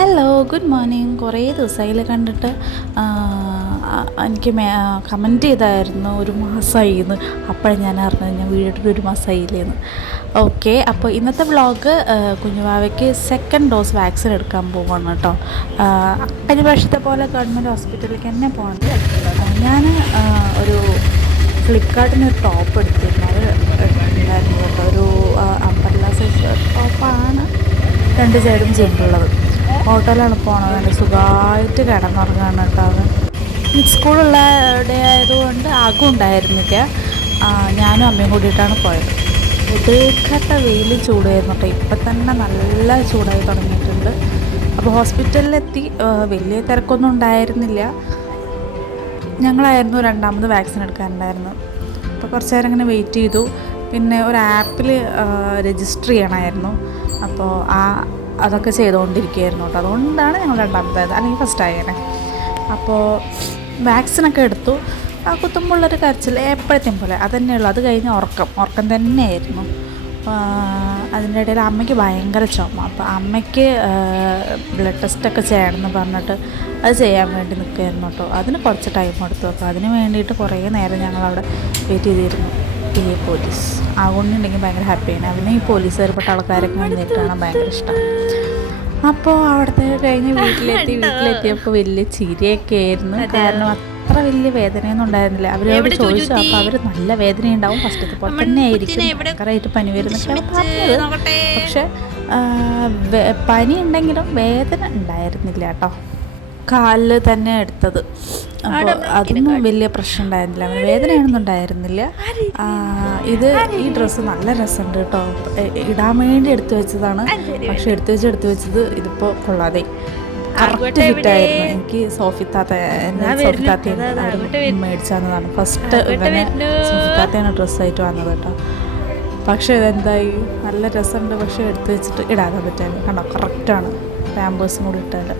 Hello, good morning. കുറേ ദിവസമായില്ലേ കണ്ടിട്ട്. എനിക്ക് കമൻറ്റ് ചെയ്തായിരുന്നു ഒരു മാസമായി എന്ന്. അപ്പോഴാണ് ഞാൻ അറിഞ്ഞത് ഞാൻ വീടിട്ട് ഒരു മാസമായില്ലേന്ന്. ഓക്കെ, അപ്പോൾ ഇന്നത്തെ വ്ളോഗ് കുഞ്ഞുവാവയ്ക്ക് സെക്കൻഡ് ഡോസ് വാക്സിൻ എടുക്കാൻ പോവാണ് കേട്ടോ. കഴിഞ്ഞ പ്രാവശ്യത്തെ പോലെ ഗവൺമെൻറ് ഹോസ്പിറ്റലിലേക്ക് തന്നെ പോകേണ്ടത്. ഞാൻ ഒരു ഫ്ലിപ്കാർട്ടിന് ഒരു ടോപ്പ് എടുത്തിരുന്നു. അത് ഉണ്ടായിരുന്നു കേട്ടോ. ഒരു അമ്പർല സൈസ് ടോപ്പാണ്, രണ്ട് സൈഡും ജിബുള്ളത്. ഹോട്ടലാണ് പോണത്. നല്ല സുഖമായിട്ട് കിടന്നുറങ്ങാണ് കേട്ടോ. അവൻ സ്കൂളുള്ള ഡേ ആയതുകൊണ്ട് ആകും ഉണ്ടായിരുന്നില്ല. ഞാനും അമ്മയും കൂടിയിട്ടാണ് പോയത്. ഒടുക്കത്തെ വെയിൽ ചൂടായിരുന്നു കേട്ടോ. ഇപ്പം തന്നെ നല്ല ചൂടായി തുടങ്ങിയിട്ടുണ്ട്. അപ്പോൾ ഹോസ്പിറ്റലിലെത്തി. വലിയ തിരക്കൊന്നും ഉണ്ടായിരുന്നില്ല. ഞങ്ങളായിരുന്നു രണ്ടാമത് വാക്സിൻ എടുക്കാനുണ്ടായിരുന്നത്. അപ്പോൾ കുറച്ച് നേരം ഇങ്ങനെ വെയിറ്റ് ചെയ്തു. പിന്നെ ഒരു ആപ്പിൽ രജിസ്റ്റർ ചെയ്യണമായിരുന്നു. അപ്പോൾ അതൊക്കെ ചെയ്തുകൊണ്ടിരിക്കുകയായിരുന്നു കേട്ടോ. അതുകൊണ്ടാണ് ഞങ്ങൾ രണ്ടാമത്തേത്, അല്ലെങ്കിൽ ഫസ്റ്റ് ആയേനെ. അപ്പോൾ വാക്സിനൊക്കെ എടുത്തു. കുത്തുമ്പോഴുള്ളൊരു കരച്ചിൽ എപ്പോഴത്തേയും പോലെ അത് തന്നെയുള്ളൂ. അത് കഴിഞ്ഞ് ഉറക്കം തന്നെയായിരുന്നു. അതിൻ്റെ ഇടയിൽ അമ്മയ്ക്ക് ഭയങ്കര ചുമ. അപ്പോൾ അമ്മയ്ക്ക് ബ്ലഡ് ടെസ്റ്റൊക്കെ ചെയ്യണമെന്ന് പറഞ്ഞിട്ട് അത് ചെയ്യാൻ വേണ്ടി നിൽക്കുകയായിരുന്നു കേട്ടോ. അതിന് കുറച്ച് ടൈം എടുത്തു. അപ്പോൾ അതിന് വേണ്ടിയിട്ട് കുറേ നേരം ഞങ്ങളവിടെ വെയിറ്റ് ചെയ്തിരുന്നു. ഈ പോലീസ് ആകൊണ്ടുണ്ടെങ്കിൽ ഭയങ്കര ഹാപ്പിയാണ്. അവന് ഈ പോലീസുകാർപ്പെട്ട ആൾക്കാരൊക്കെ വന്നിട്ടാണ് ഭയങ്കര ഇഷ്ടം. അപ്പോൾ അവിടുത്തെ കഴിഞ്ഞ് വീട്ടിലെത്തിയപ്പോൾ വലിയ ചിരിയൊക്കെ ആയിരുന്നു. കാരണം അത്ര വലിയ വേദനയൊന്നും ഉണ്ടായിരുന്നില്ല. അവരോട് ചോദിച്ചു. അപ്പോൾ അവർ നല്ല വേദനയുണ്ടാവും, ഫസ്റ്റത്തെ പോലെ തന്നെ ആയിരിക്കും, ഭയങ്കരമായിട്ട് പനി വരുന്നൊക്കെയാണ് പറഞ്ഞത്. പക്ഷെ പനി ഉണ്ടെങ്കിലും വേദന ഉണ്ടായിരുന്നില്ല കേട്ടോ. കാലിൽ തന്നെ എടുത്തത്. അപ്പോൾ അതൊന്നും വലിയ പ്രശ്നം ഉണ്ടായിരുന്നില്ല. അവന് വേദനയൊന്നും ഉണ്ടായിരുന്നില്ല. ഈ ഡ്രസ്സ് നല്ല രസമുണ്ട് കേട്ടോ. ഇടാൻ വേണ്ടി എടുത്തു വെച്ചതാണ്. പക്ഷെ എടുത്തു വെച്ചത് ഇതിപ്പോൾ കൊള്ളാതെ കറക്റ്റ് ഫിറ്റായിരുന്നു. എനിക്ക് സോഫിത്താത്ത മേടിച്ചതാണ് ഫസ്റ്റ്. ഇവനെ സോഫിത്താത്തയാണ് ഡ്രസ്സായിട്ട് വന്നത് കേട്ടോ. പക്ഷേ ഇതെന്തായി, നല്ല രസമുണ്ട്. പക്ഷേ എടുത്തു വെച്ചിട്ട് ഇടാതെ പറ്റാൻ കണ്ടോ, കറക്റ്റാണ്. പാമ്പേഴ്സും കൂടി ഇട്ടാൽ.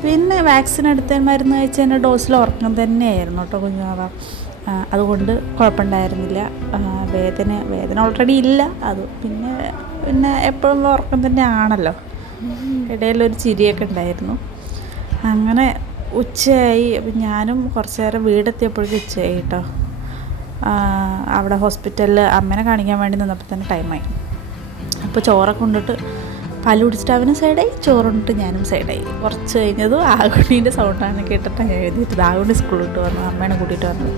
പിന്നെ വാക്സിൻ എടുത്ത മരുന്ന് കഴിച്ചതിൻ്റെ ഡോസിൽ ഉറക്കം തന്നെയായിരുന്നു കേട്ടോ കുഞ്ഞുവാവ. അതുകൊണ്ട് കുഴപ്പമുണ്ടായിരുന്നില്ല. വേദന ഓൾറെഡി ഇല്ല. അത് പിന്നെ എപ്പോഴും ഉറക്കം തന്നെ ആണല്ലോ. ഇടയിലൊരു ചിരിയൊക്കെ ഉണ്ടായിരുന്നു. അങ്ങനെ ഉച്ചയായി. അപ്പം ഞാനും കുറച്ച് നേരം വീടെത്തിയപ്പോഴേക്കും ഉച്ചയായി കേട്ടോ. അവിടെ ഹോസ്പിറ്റലിൽ അമ്മേനെ കാണിക്കാൻ വേണ്ടി നിന്നപ്പോൾ തന്നെ ടൈമായി. അപ്പോൾ ചോറൊക്കെ കൊണ്ടിട്ട് പാല് കുടിച്ചിട്ട് അവനും സൈഡായി, ചോറുണ്ടിട്ട് ഞാനും സൈഡായി. കുറച്ച് കഴിഞ്ഞതും ആകുണ്ണീൻ്റെ സൗണ്ടാണ് കേട്ടിട്ടാണ് ഞാൻ എഴുതിയിട്ടത്. ആകുണ്ണി സ്കൂളിൽ വിട്ട് വന്നു, അമ്മേനെ കൂട്ടിയിട്ട് വന്നത്.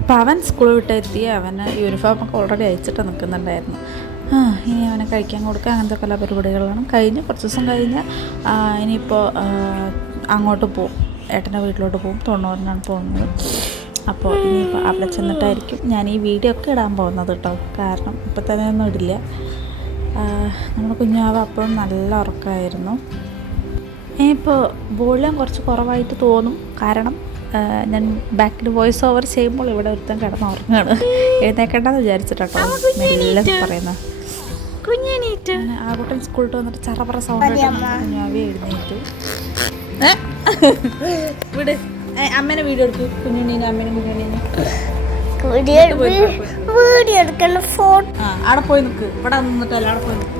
അപ്പോൾ അവൻ സ്കൂൾ വിട്ടെത്തി. അവന് യൂണിഫോമൊക്കെ ഓൾറെഡി അയച്ചിട്ട് നിൽക്കുന്നുണ്ടായിരുന്നു. ഇനി അവനെ കഴിക്കാൻ കൊടുക്കുക, അങ്ങനത്തെ പല പരിപാടികളാണ്. കുറച്ച് ദിവസം കഴിഞ്ഞ് ഇനിയിപ്പോൾ അങ്ങോട്ട് പോവും, ഏട്ടൻ്റെ വീട്ടിലോട്ട് പോവും. 90-നാണ് പോകുന്നത്. അപ്പോൾ ഇനിയിപ്പോൾ അവിടെ ചെന്നിട്ടായിരിക്കും ഞാൻ ഈ വീഡിയോ ഒക്കെ ഇടാൻ പോകുന്നത് കേട്ടോ. കാരണം ഇപ്പം തന്നെ ഒന്നും ഇടില്ല. നമ്മുടെ കുഞ്ഞാവ അപ്പോഴും നല്ല ഉറക്കമായിരുന്നു. ഇപ്പോൾ വോളിയം കുറച്ച് കുറവായിട്ട് തോന്നും. കാരണം ഞാൻ ബാക്കിൽ വോയിസ് ഓവർ ചെയ്യുമ്പോൾ ഇവിടെ ഒരുത്തൻ കിടന്ന് ഉറങ്ങുകയാണ്. എഴുന്നേക്കണ്ടെന്ന് വിചാരിച്ചിട്ടോ മെല്ലെ പറയുന്നത്. ആകുട്ടൻ സ്കൂളിൽ വന്നിട്ട് ചറപറ സൗണ്ട് കുഞ്ഞാവി എഴുന്നേറ്റ്. ഇവിടെ അമ്മേനെ വീഡിയോ എടുക്കും. കുഞ്ഞുണ്ണീനെ അമ്മേനെ കുഞ്ഞുണ്ണീനെ അവിടെ പോയി നിൽക്ക്. ഇവിടെ നിന്നിട്ടല്ല, അവിടെ പോയി നിൽക്ക്.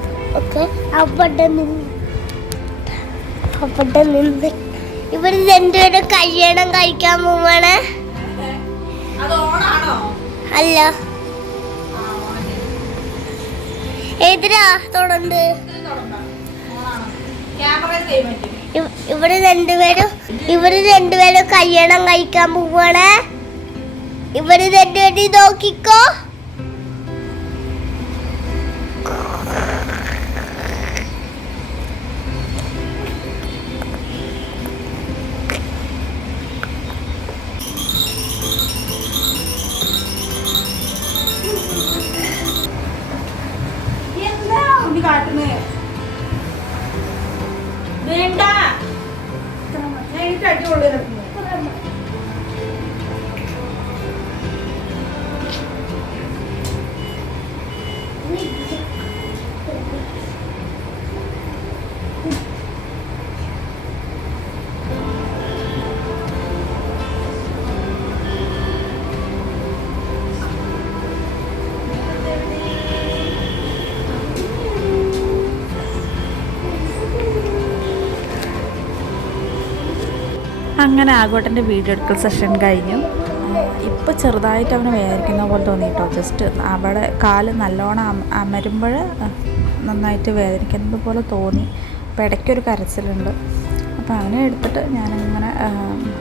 ഇവര് രണ്ടുപേരും കല്യാണം കഴിക്കാൻ പോവാണ്. അല്ല, എതിരാ തുടർന്ന് ഇവര് രണ്ടുപേരും കല്യാണം കഴിക്കാൻ പോവാണ്. ഇവര് രണ്ടുപേരും നോക്കിക്കോ. വേണ്ട അടിപൊളി. അങ്ങനെ ആഘോട്ടൻ്റെ വീഡിയോ എടുക്കൽ സെഷൻ കഴിഞ്ഞു. ഇപ്പോൾ ചെറുതായിട്ട് അവന് വേദനിക്കുന്ന പോലെ തോന്നി കേട്ടോ. ജസ്റ്റ് അവിടെ കാല് നല്ലോണം അമരുമ്പോൾ നന്നായിട്ട് വേദനിക്കുന്നത് പോലെ തോന്നി. അപ്പോൾ ഇടയ്ക്കൊരു കരച്ചിലുണ്ട്. അപ്പോൾ അവനെ എടുത്തിട്ട് ഞാനിങ്ങനെ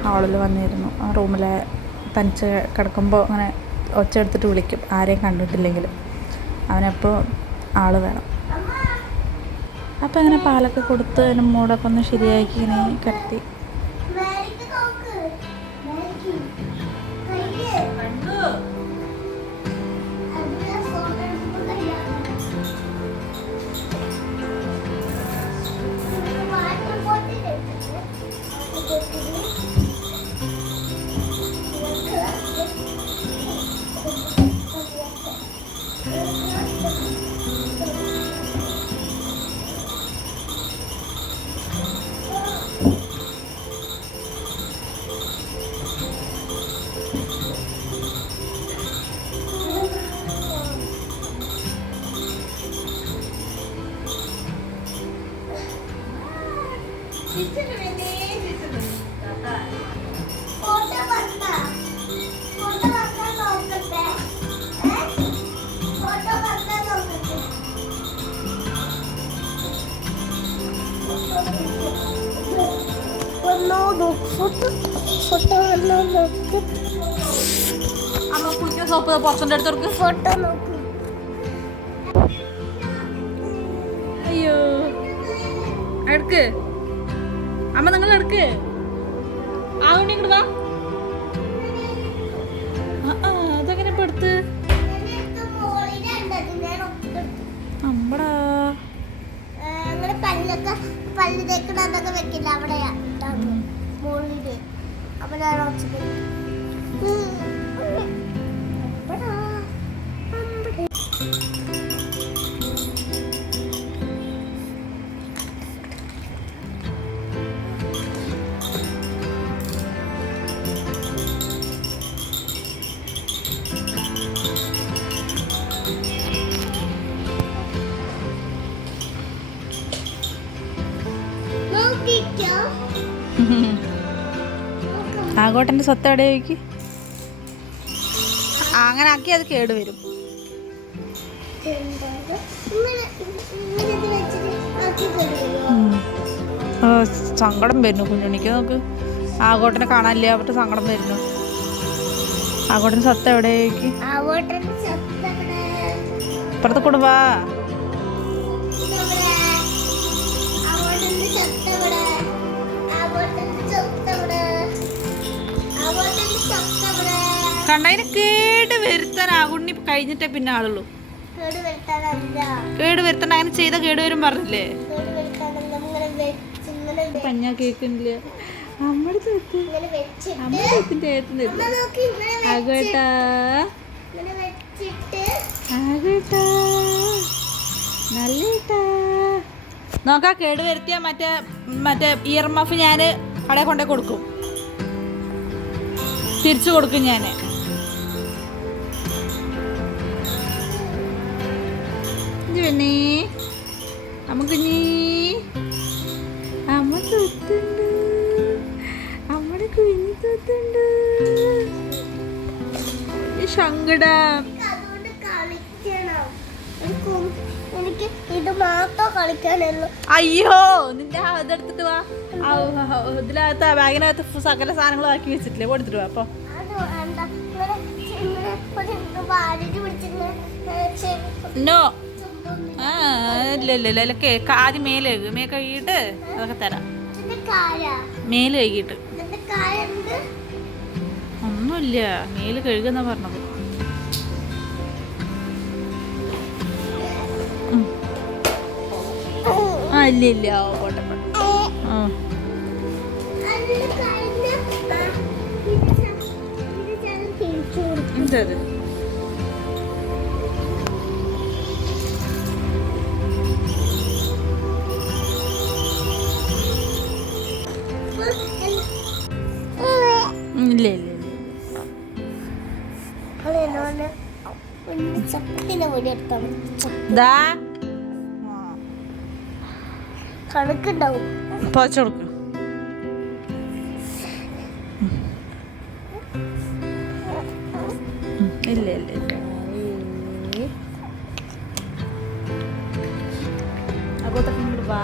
ഹാളിൽ വന്നിരുന്നു. ആ റൂമിലെ തനിച്ച് കിടക്കുമ്പോൾ അങ്ങനെ ഒച്ച എടുത്തിട്ട് വിളിക്കും ആരെയും കണ്ടിട്ടില്ലെങ്കിലും. അവനെപ്പോൾ ആൾ വേണം. അപ്പോൾ അങ്ങനെ പാലൊക്കെ കൊടുത്ത് അതിന് മൂടൊക്കെ ഒന്ന് ശരിയാക്കി ഇങ്ങനെ കിടത്തി. അമ്മ കുളിക്കാൻ സോപ്പ് പുറത്തുണ്ട് എടുത്തോർക്ക്. ഫോട്ടോ നോക്ക്. അയ്യോ എടുക്ക് അമ്മ, നിങ്ങൾ എടുക്ക്. ആ ഉണ്ണി ഇങ്ങോട്ട് വാ. അതെങ്ങനെ പെടുത്ത് അമ്പടാ. അങ്ങനെ പല്ല് തേക്കണതൊക്കെ വെക്കില്ല അവിടെയാ മോളില്. അപ്പൊ ഞാൻ ആഘോട്ടൻ്റെ സ്വത്ത് എവിടെ ചോദിക്കും. അങ്ങനെ ആക്കി അത് കേടുവരും. സങ്കടം വരുന്നു കുഞ്ഞുണിക്ക്. നോക്ക് ആഘോട്ടനെ കാണാനില്ല, അവരുടെ സങ്കടം വരുന്നു. ആഘോട്ടൻ്റെ സ്വത്ത് എവിടെ ചോദിക്കും. ഇപ്പുറത്ത് കൂടെ വാ. കണ്ടതിന് കേട് വരുത്താൻ ആകുണ്ണി കഴിഞ്ഞിട്ടേ പിന്നെ ആളുള്ളൂ. കേട് വരുത്തണ്ട. അങ്ങനെ ചെയ്ത കേട് വരും പറഞ്ഞില്ലേ. പഞ്ഞ കേൾക്കുന്നില്ല. നമ്മുടെ സ്വത്തിന്റെ ഏത്തുന്നില്ല. ആകേട്ടാ ആകേട്ടാ നല്ലേട്ടാ. നോക്കാ കേട് വരുത്തിയ മറ്റേ ഇയർ മഫ് ഞാൻ കടയിൽ കൊണ്ടേ കൊടുക്കും. തിരിച്ചു കൊടുക്കും ഞാൻ. പിന്നെ നമുക്കിനി അമ്മ തൊത്തുണ്ട്. അമ്മയുടെ കുഞ്ഞു തൊത്തുണ്ട്. സങ്കടം. എനിക്ക് ഇത് മാത്രം കളിക്കാനുള്ളൂ. അയ്യോ നിന്റെ ഇതെടുത്തിട്ട് വാ. ഇതിനകത്ത് ബാഗിനകത്ത് സകല സാധനങ്ങളും ആക്കി വെച്ചിട്ടില്ലേ, കൊടുത്തിട്ട് വാ. അപ്പൊ നോ ഇല്ല കേക്ക് ആദ്യം മേല് കഴുകിയിട്ട് അതൊക്കെ തരാം. മേല് കഴുകിയിട്ട് ഒന്നുമില്ല, മേല് കഴുകുന്ന പറഞ്ഞത്. ആ ഇല്ല പോട്ടെ പോട്ടെ. എന്തത് ഇല്ല കണക്കുണ്ടാവും. പോച്ചെടുക്കും. അങ്ങോട്ട് വാ.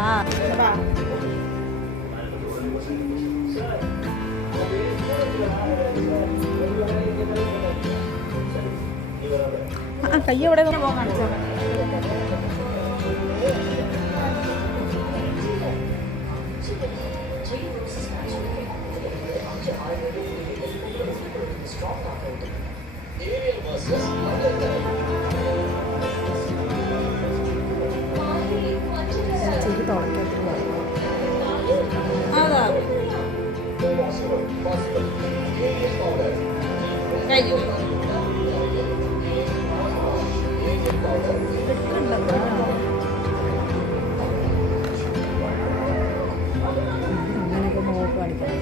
കയ്യ എവിടെ പോകാൻ കാണിച്ചോ. ചെവി തുടക്കത്തിൽ അതാ കഴിഞ്ഞു. അങ്ങനെയൊക്കെ നോക്കി കാണിക്കണം.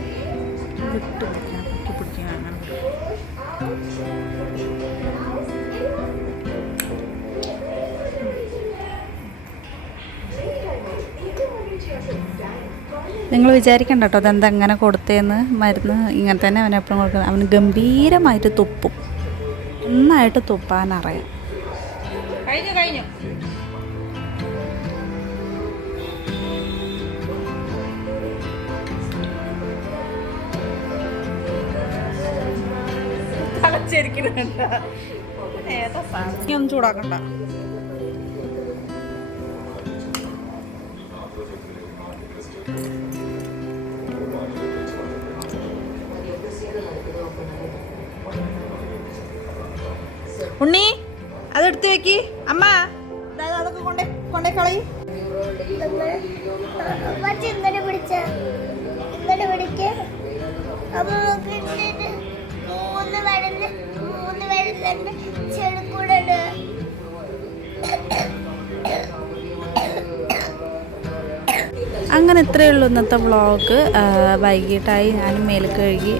വിട്ട് പിടിക്കാൻ പൊക്കി പിടിക്കാൻ അങ്ങനെ. നിങ്ങൾ വിചാരിക്കണ്ട കേട്ടോ അതെന്താ അങ്ങനെ കൊടുത്തതെന്ന്. മരുന്ന് ഇങ്ങനെ തന്നെ അവൻ എപ്പോഴും കൊടുക്കുന്നത്. അവന് ഗംഭീരമായിട്ട് തുപ്പും, നന്നായിട്ട് തുപ്പാനറിയാം. കഴിഞ്ഞു കഴിഞ്ഞു. ഒന്നും ചൂടാക്കണ്ട. ഉണ്ണി അതെടുത്ത് വെക്കി. അമ്മ അതൊക്കെ കൊണ്ടേ കളയും. ഇങ്ങനെ പിടിച്ച ഇങ്ങനെ പിടിക്ക. അപ്പൊ മൂന്ന് വെള്ളം ചെറുക്കൂടെ. അങ്ങനെ ഇത്രയേ ഉള്ളൂ ഇന്നത്തെ വ്ളോഗ്. വൈകിട്ടായി, ഞാനും മേല് കഴുകി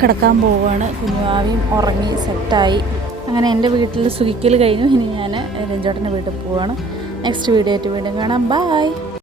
കിടക്കാൻ പോവുകയാണ്. കുഞ്ഞുവാവിയും ഉറങ്ങി സെറ്റായി. അങ്ങനെ എൻ്റെ വീട്ടിൽ സുഖിക്കൽ കഴിഞ്ഞു. ഇനി ഞാൻ രഞ്ജോട്ടൻ്റെ വീട്ടിൽ പോവുകയാണ്. നെക്സ്റ്റ് വീഡിയോ ആയിട്ട് വീണ്ടും കാണാം. ബൈ.